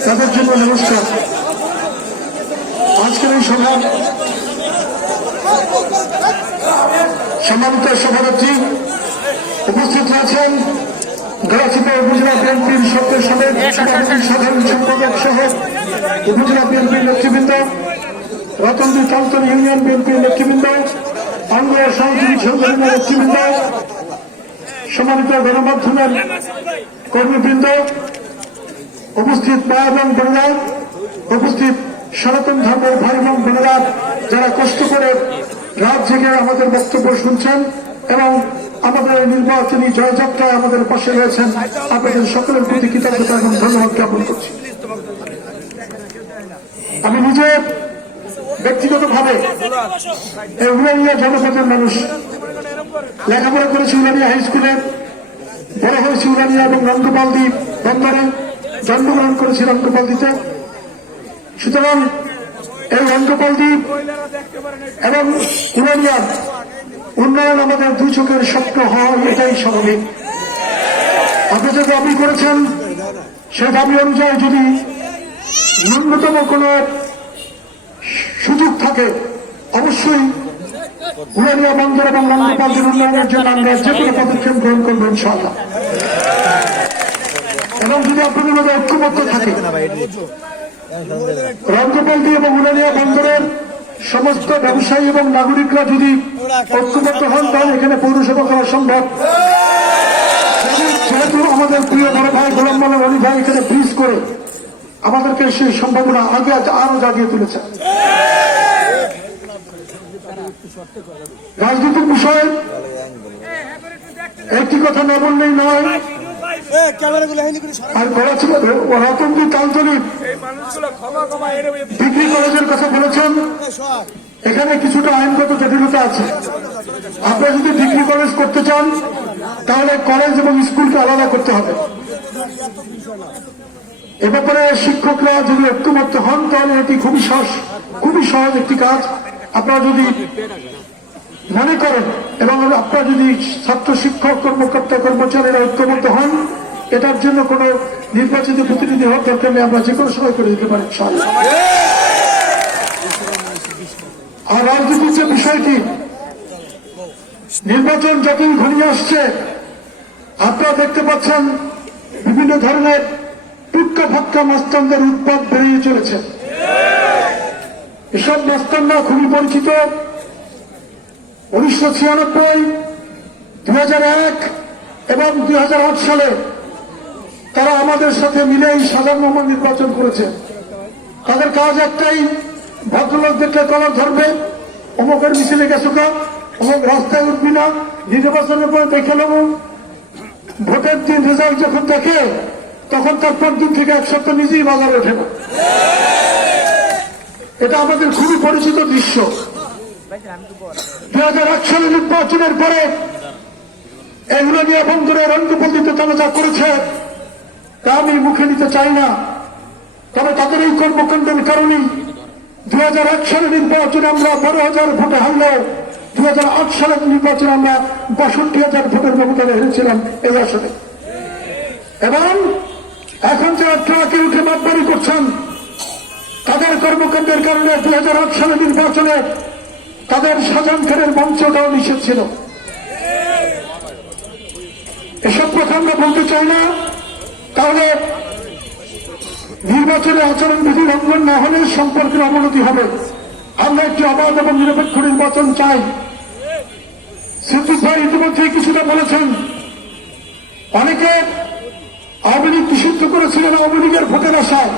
তাদের জন্য নমস্কার। আজকের এই সভা সম্মানিত সভাপতি উপস্থিত আছেন গড়াচিপা উপজেলা বিএনপির সদস্য সভাপতি সাধারণ সম্পাদক সহ উপজেলা বিএনপির নেতৃবৃন্দ, রতনদী কালতন ইউনিয়ন বিএনপির নেতৃবৃন্দ, আঙ্গুয়া সাংস্কৃতিক সংগঠনের নেতৃবৃন্দ, সম্মানিত গণমাধ্যমের কর্মীবৃন্দ, উপস্থিত মা এবং বোনেরা, উপস্থিত সনাতন ধর্মের ভাই এবং বোনেরা, যারা কষ্ট করে রাত জেগে আমাদের বক্তব্য শুনছেন এবং আমাদের নির্বাচনী জয়যাত্রায় আমাদের পাশে রয়েছেন, আপনাদের সকলের প্রতি কৃতজ্ঞতা এবং ধন্যবাদ জ্ঞাপন করছি। আমি নিজে ব্যক্তিগতভাবে এই উলানিয়া জনপদের মানুষ, লেখাপড়া করেছি উলানিয়া হাই স্কুলে, বড় হয়েছি উলানিয়া এবং রঙ্গপালদি বন্দরে, জন্মগ্রহণ করেছি রঙ্গপালদিতে। সুতরাং এই রঙ্গপালদি এবং উলানিয়ার উন্নয়ন আমাদের দুই চোখের স্বপ্ন হওয়া এটাই স্বাভাবিক। আপনি যে দাবি করেছেন সে দাবি অনুযায়ী যদি ন্যূনতম কোন সুযোগ থাকে, অবশ্যই উলানিয়া বন্দর এবং রঙ্গপালদির উন্নয়নের জন্য আমরা যে কোনো পদক্ষেপ গ্রহণ করবো ইনশাআল্লাহ। এবং যদি আপনাদের মধ্যে ঐক্যবদ্ধ থাকে, রঙ্গপালদি এবং উলানিয়া বন্দরের সমস্ত ব্যবসায়ী এবং নাগরিকরা যদি ঐক্যবদ্ধ হন, তাহলে এখানে পৌরসভা করা সম্ভব। যেহেতু আমাদের প্রিয় বড় ভাই গোলাম মাওলা অলি ভাই এখানে ব্রিজ করে আমাদেরকে সেই সম্ভাবনা আগে আরো জাগিয়ে তুলেছে। রাজনৈতিক বিষয়ে একটি কথা না বললেই নয়, আর গড়াচিপা রতনদী কালতলী ডিগ্রি কলেজের কথা বলেছেন। এখানে কিছুটা আইনগত জটিলতা আছে। আপনারা যদি ডিগ্রি কলেজ করতে চান তাহলে কলেজ এবং স্কুলকে আলাদা করতে হবে। এ ব্যাপারে শিক্ষকরা যদি ঐক্যমত্য হন তাহলে এটি খুবই সহজ একটি কাজ। আপনারা যদি মনে করেন এবং আপনারা যদি ছাত্র শিক্ষক কর্মকর্তা কর্মচারীরা ঐক্যবদ্ধ হন, এটার জন্য কোন নির্বাচিত প্রতিনিধি হওয়ার দরকার নেই, আমরা যে কোনো সময় করে দিতে পারি। আর রাজনীতির যে বিষয়টি, নির্বাচন যতই ঘনিয়ে আসছে আপনারা দেখতে পাচ্ছেন বিভিন্ন ধরনের টুক্কা ফাক্কা মাস্তানদের উৎপাদ বেরিয়ে চলেছে। এসব মাস্তানরা খুবই পরিচিত। 1996, 2001 এবং 2008 সালে তারা আমাদের সাথে মিলে এই সাধারণ নির্বাচন করেছে। তাদের কাজ একটাই, ভদ্রলোক দেখলে কলার ধরবে, অমুকের মিছিলে গেছো কা, অমুক রাস্তায় উঠবি না, নির্বাচনের পরে দেখে নেব। ভোটের দিন রেজাল্ট যখন দেখে তখন তারপর দিন থেকে এক সপ্তাহ নিজেই বাজারে ওঠে না। এটা আমাদের খুবই পরিচিত দৃশ্য। 2001 সালে নির্বাচনের পরে এই উলানিয়া বন্দরে রঙ্গপালদিতে তারা যা করেছে তা আমি মুখে নিতে চাই না। তবে তাদের এই কর্মকাণ্ডের কারণেই 2001 সালের নির্বাচনে আমরা 12,000 ভোটে হারলেও 2008 সালের নির্বাচনে আমরা 62,000 ভোটের ব্যবধানে হেরেছিলাম এই আসনে। এবং এখন যারা ট্রাকে উঠে মাপবাড়ি করছেন তাদের কর্মকাণ্ডের কারণে 2008 সালের নির্বাচনে তাদের শাহজাহান খানের মঞ্চটাও নিষেধ ছিল। এসব কথা আমরা বলতে চাই না। তাহলে নির্বাচনে আচরণবিধি লঙ্ঘন না হলে সম্পর্কের অবনতি হবে। আমরা একটি অবাধ এবং নিরপেক্ষ নির্বাচন চাই। সিদ্দিক ভাই ইতিমধ্যে কিছুটা বলেছেন। অনেকে আওয়ামী লীগ নিষিদ্ধ করেছিলেন আওয়ামী লীগের ভোটের আশায়।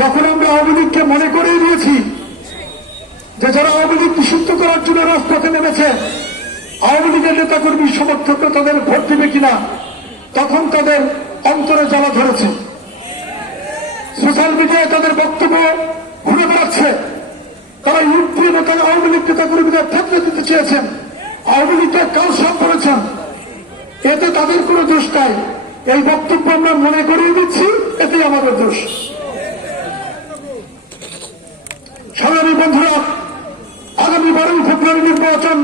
যখন আমরা আওয়ামী লীগকে মনে করিয়ে দিয়েছি যে যারা আওয়ামী লীগ নিষিদ্ধ করার জন্য রাজপথে নেমেছে, আওয়ামী লীগের নেতাকর্মী সমর্থকরা তাদের ভোট দিবে কিনা, তখন তাদের অন্তরে জ্বালা ধরেছে। সোশ্যাল মিডিয়ায় তাদের বক্তব্য ঘুরে বেড়াচ্ছে। তারা ইউপি নেতা আওয়ামী লীগ নেতাকর্মীদের থেতলে দিতে চেয়েছেন, আওয়ামী লীগকে কালসাপ করেছেন। এতে তাদের কোনো দোষ নাই। এই বক্তব্য আমরা মনে করিয়ে দিচ্ছি, এতেই আমাদের দোষ। সংগ্রামী বন্ধুরা, আগামী 12 ফেব্রুয়ারি নির্বাচন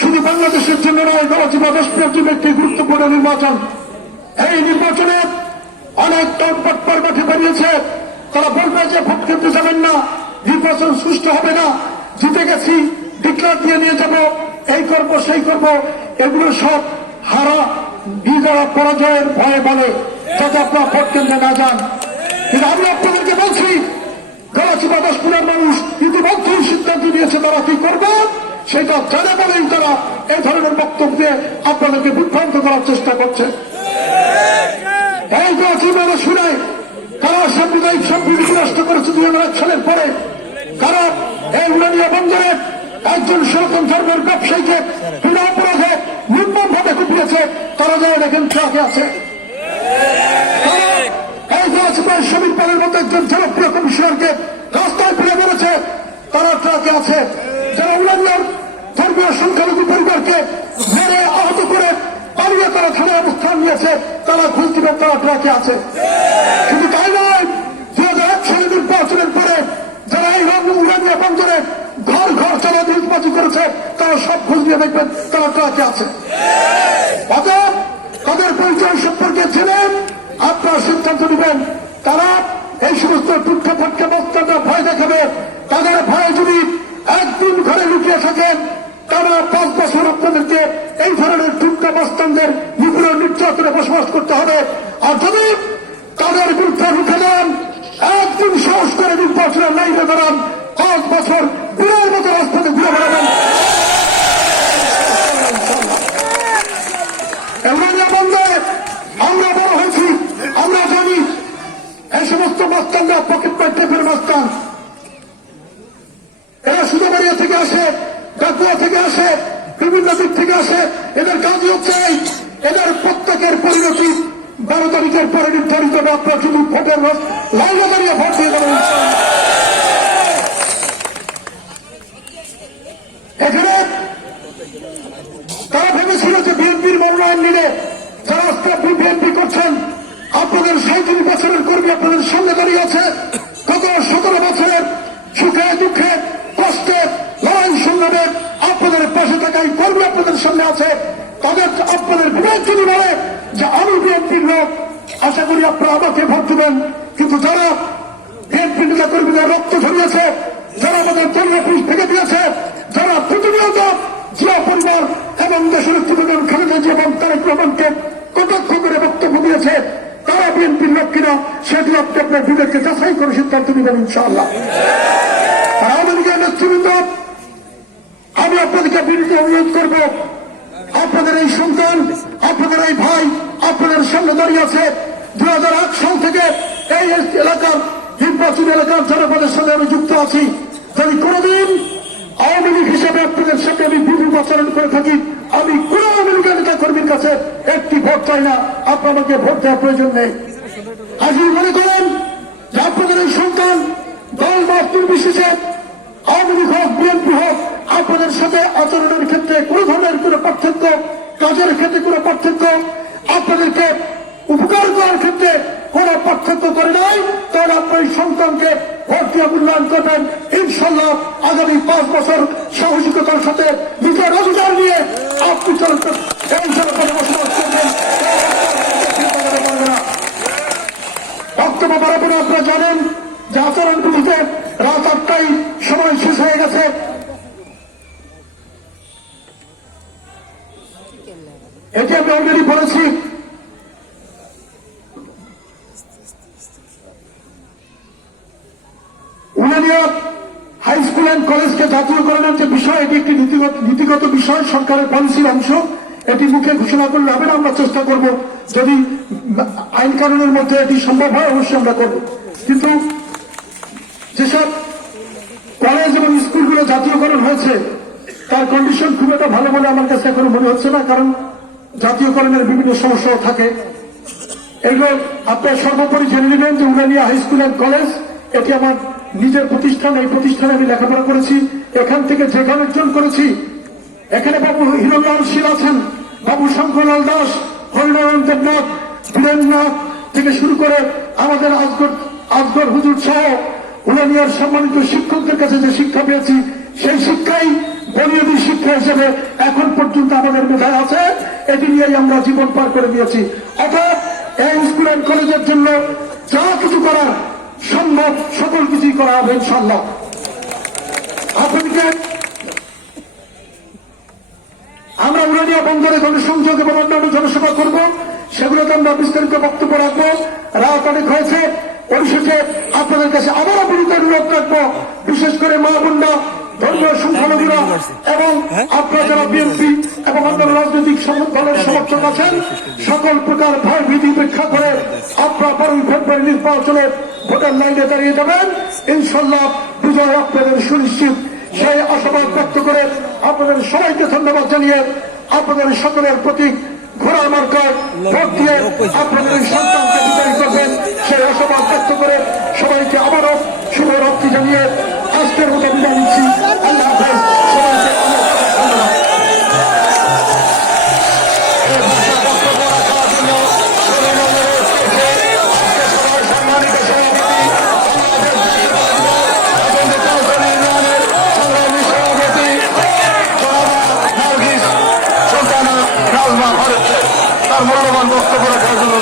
শুধু বাংলাদেশের জন্য নয়, গড়াচিপা দেশের জন্য একটি গুরুত্বপূর্ণ নির্বাচন। এই নির্বাচনে অনেক টকপট মাঠে বেরিয়েছে, তারা বলবে যে ভোট কেন্দ্রে যাবেন না, নির্বাচন সুষ্ঠু হবে না, জিতে গেছি ডিক্লার দিয়ে নিয়ে যাব, এই করব সেই করব, এগুলো সব হারা বিজয় পরাজয়ের ভয়ে বলে যাতে আপনারা ভোট কেন্দ্রে না যান। কিন্তু আমি আপনাদেরকে বলছি, গলাচিপা 10 মানুষ ইতিমধ্যেই সিদ্ধান্ত নিয়েছে তারা কি করবে, সেটা জানে বলেই তারা এই ধরনের বক্তব্যে আপনাদেরকে বিভ্রান্ত করার চেষ্টা করছে। এই গলাচিপা শুনে কারা সাম্প্রদায়িক সম্প্রীতি নষ্ট করেছে 2001 সালের পরে, কারা এই উড়ানিয়া বন্দরে একজন সনাতন ধর্মের ব্যবসায়ীকে বিনা অপরাধে নির্মমভাবে কুপিয়েছে, তারা যারা দেখেন ট্রাকে আছে। এই গলাচিপার সমীর পালের মতো একজন জনপ্রিয় কমিশনারকে রাস্তায় ফেলে মেরেছে, তারা ট্রাকে আছে। যারা উড়ানিয়ার ধর্মীয় সংখ্যালঘু পরিবারকে মেরে আহত করে পালিয়ে তারা থানায় অবস্থান নিয়েছে, তারা ঘুষ দিবেন, তারা ট্রাকে আছে। শুধু তাই নয়, 2001 সালের নির্বাচনের পরে যারা এই উড়ানিয়া বন্দরে ঘর ঘর চালা নির্বাচন করেছে, তারা সব খোঁজ নিয়ে দেখবেন তারা ট্রাকে আছে। অতএব তাদের পরিচয় সম্পর্কে জেনে আপনারা সিদ্ধান্ত নেবেন। তারা এই সমস্ত টুটকা ফাটকা বক্তারা ভয় দেখাবে, তাদের ভয় যদি একদিন ঘরে লুকিয়ে থাকেন, তারা 5 বছর আপনাদেরকে এই ধরনের টুটকা বস্তানদের নিপুণ নির্যাতনে বসবাস করতে হবে। আর যদি তাদের বিরুদ্ধে রুখে দেন, একদিন সাহস করে নির্বাচনের লাইনে দাঁড়ান, 5 বছর বিরাট মতো রাস্তাতে ঘুরে বেড়াবেন। আমরা বড় হয়েছি, আমরা জানি এই সমস্ত মাস্তানরা পকেট টাইপের মাস্তান। এরা সুদাবাড়িয়া থেকে আসে, ডাকুয়া থেকে আসে, বিভিন্ন দিক থেকে আসে। এদের কাজই হচ্ছে এদের প্রত্যেকের পরিণতি 12 তারিখের পরে নির্ধারিত হবে। আপনার শুধু ভোটের লাইনে দাঁড়িয়ে ভোট দিয়ে দেবেন। এখানে তারা ভেবেছিল যে বিএনপির মনোনয়ন নিলে যারা আজকে আপনি বিএনপি করছেন, আপনাদের 37 বছরের কর্মী আপনাদের সামনে দাঁড়িয়ে আছে, গত 17 বছরের সুখে দুঃখে কষ্টে লড়াই সংগ্রামে আপনাদের পাশে থাকাই কর্মী আপনাদের সামনে আছে। তাদের আপনাদের বিবেক যদি বলে যে আমি বিএনপির লোক, আশা করি আপনারা আমাকে ভোট দেবেন। কিন্তু যারা বিএনপি নেতা কর্মীদের রক্ত ঝরিয়েছে, যারা আমাদের দলীয় পুলিশ ভেঙে দিয়েছে, যারা প্রতিনিয়ত জিয়া পরিবার এবং দেশের বেগম খালেদা জিয়া এবং তারেক রহমানকে কটাক্ষ করে বক্তব্য দিয়েছে, তারা বিএনপির লোক কিনা সেটি আপনি আপনার বিবেককে যাচাই করে সিদ্ধান্ত নেবেন ইনশাআল্লাহ। আওয়ামী লীগের নেতৃবৃন্দ, আমি আপনাদেরকে বিনীত অনুরোধ করব, আপনাদের এই সন্তান, আপনাদের এই ভাই আপনাদের সামনে দাঁড়িয়ে আছে। 2008 সাল থেকে এই এলাকার নির্বাচনী এলাকার জনপদের সাথে আমি যুক্ত আছি। যদি কোনদিন আওয়ামী লীগ হিসেবে আপনাদের সাথে আমি বিপুল আচরণ করে থাকি, আমি কোন আওয়ামী লীগের নেতা কর্মীর কাছে একটি ভোট চাই না। আপনার আমাকে ভোট দেওয়ার প্রয়োজন নেই। আজ মনে করেন যে আপনাদের এই সন্তান দল মত নির্বিশেষে আওয়ামী লীগ হোক বিএনপি হোক, আপনাদের সাথে আচরণের ক্ষেত্রে কোন ধরনের কোন পার্থক্য, কাজের ক্ষেত্রে কোন পার্থক্য, আপনাদেরকে উপকার করার ক্ষেত্রে কোন পার্থক্য করে নাই, তাহলে আপনার এই সন্তানকে ভোট দিয়ে মূল্যায়ন করবেন। ইনশাল্লাহ আগামী 5 বছর সাহসিকতার সাথে নিজের অধিকার নিয়ে আপনি এই জনপদে বসবাস করবেন। বক্তব্য বাড়াবো না। আপনারা জানেন যে আচরণগুলিতে রাত 8টায় সময় শেষ হয়ে গেছে। এটি আমি অলরেডি বলেছি। উনানিয়া হাই স্কুল অ্যান্ড কলেজকে জাতীয়করণের যে বিষয়, এটি একটি নীতিগত বিষয়, সরকারের পলিসির অংশ। এটি মুখে ঘোষণা করলে হবে না, আমরা চেষ্টা করব যদি আইন কানুনের মধ্যে এটি সম্ভব হয় অবশ্যই আমরা করব। কিন্তু যেসব কলেজ এবং স্কুলগুলো জাতীয়করণ হয়েছে তার কন্ডিশন খুব একটা ভালো বলে আমার কাছে এখনো মনে হচ্ছে না, কারণ জাতীয়করণের বিভিন্ন সমস্যাও থাকে। এগুলো আপনার সর্বোপরি জেনে নেবেন যে উনানিয়া হাই স্কুল অ্যান্ড কলেজ এটি আমার নিজের প্রতিষ্ঠান। এই প্রতিষ্ঠানে আমি লেখাপড়া করেছি, এখান থেকে যেখানে অর্জন করেছি। এখানে বাবু হিরণলাল শীল আছেন, বাবু শঙ্করলাল দাস, হরিনারায়ণ দেবনাথ, বীরেন্দ্রনাথ থেকে শুরু করে আমাদের আজগর হুজুর সহ উনানিয়ার সম্মানিত শিক্ষকদের কাছে যে শিক্ষা পেয়েছি, সেই শিক্ষাই বুনিয়াদী শিক্ষা হিসেবে এখন পর্যন্ত আমাদের মেধায় আছে। এটি নিয়েই আমরা জীবন পার করে দিয়েছি। অর্থাৎ এই স্কুল অ্যান্ড কলেজের জন্য যা কিছু করার সম্ভব সকল কিছুই করা হবে ইনশাল্লাহ। আপনাদেরকে আমরা উড়ানিয়া বন্দরে জনসংযোগ এবং অন্যান্য জনসেবা করব, সেগুলোতে আমরা বিস্তারিত বক্তব্য রাখবো। রাত অনেক হয়েছে, পরিশেষে আপনাদের কাছে আবারও বিনীত অনুরোধ রাখবো, বিশেষ করে মা বোনরা, ধর্মীয় সংখ্যালঘুরা এবং আপনারা যারা বিএনপি এবং অন্যান্য রাজনৈতিক দলের সমর্থক আছেন, সকল প্রকার ভয় ভীতি উপেক্ষা করে আপনারা 12 ফেব্রুয়ারি নির্বাচনে ভোটার লাইনে দাঁড়িয়ে যাবেন। ইনশাল্লাহ বিজয় আপনাদের সুনিশ্চিত, সেই আশাবাদ ব্যক্ত করে আপনাদের সবাইকে ধন্যবাদ জানিয়ে আপনাদের সকলের প্রতি ঘোড়া মার্কায় ভোট দিয়ে আপনাদের সন্তানকে বিদায় করবেন সেই আশাবাদ ব্যক্ত করে সবাইকে আবারও শুভরাত্রি জানিয়ে আজকের মতো বিদায় নিচ্ছি। আল্লাহ হাফেজ। সবাইকে ধন্যবাদ। তার মূল্যবান বক্তব্য রাখার জন্য